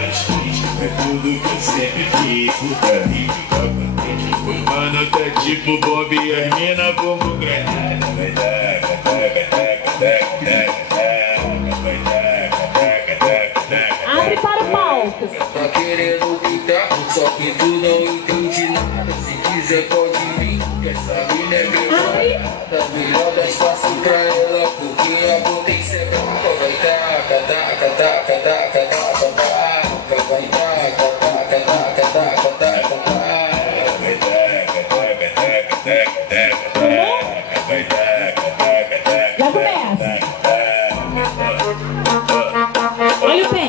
mais frente. É tudo que eu sempre quis. Pra mim ficar contente. O mano tá tipo Bob e as mina como granada. Vai dar, abre para o palco. Tá querendo gritar, só que tu não entende nada. Se quiser pode vir, que essa mina é preparada. Melhor dar espaço pra ela, porque a potência é brava. Vai taca, taca, taca, taca, taca, taca. Vai taca, taca, taca, taca, taca, taca. vai taca, taca, taca, taca, taca. Vai taca, taca, taca. Já começa. Olha o pé.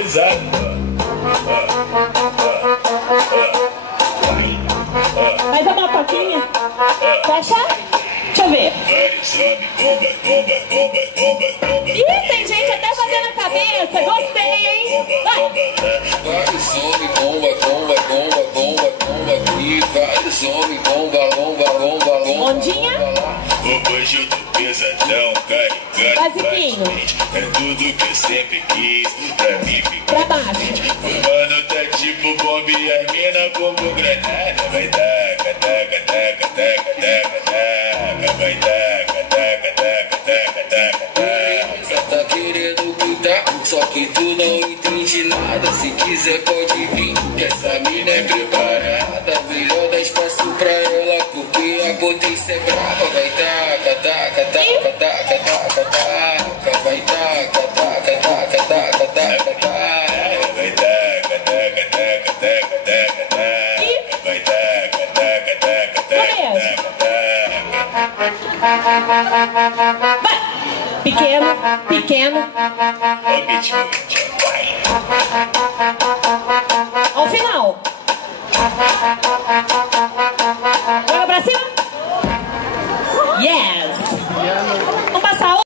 Exato. Faz a motoquinha. Fecha. Deixa eu ver. Sobe, bomba, bomba, bomba, bomba, bomba. Ih, tem gente até fazendo a cabeça. Gostei, hein? Vai. Vários homens, bomba, bomba, bomba, bomba, bomba. E vários homens, bomba, bomba, bomba, bomba. Ondinha. Hoje eu tô pesadão, carregando Basiquinho. bastante. É tudo que eu sempre quis, pra mim Pra ficar baixo. contente. O mano tá tipo bomba e as mina como granada. Vai taca, taca, taca, taca, taca, taca. Vai taca, taca, taca, taca, taca, taca. Tá querendo gritar, só que tu não entende nada. Se quiser pode vir, que essa mina é preparada. Melhor dar espaço pra ela, porque a potência é brava. Vai taca, taca, taca, taca, taca, taca. Vai taca, taca, taca, taca, taca, taca. Vai taca, taca, taca, taca, taca, taca. Vai taca, taca, taca, taca, taca, taca. Vai. Pequeno, pequeno. Ó, beat, vai. Ao final.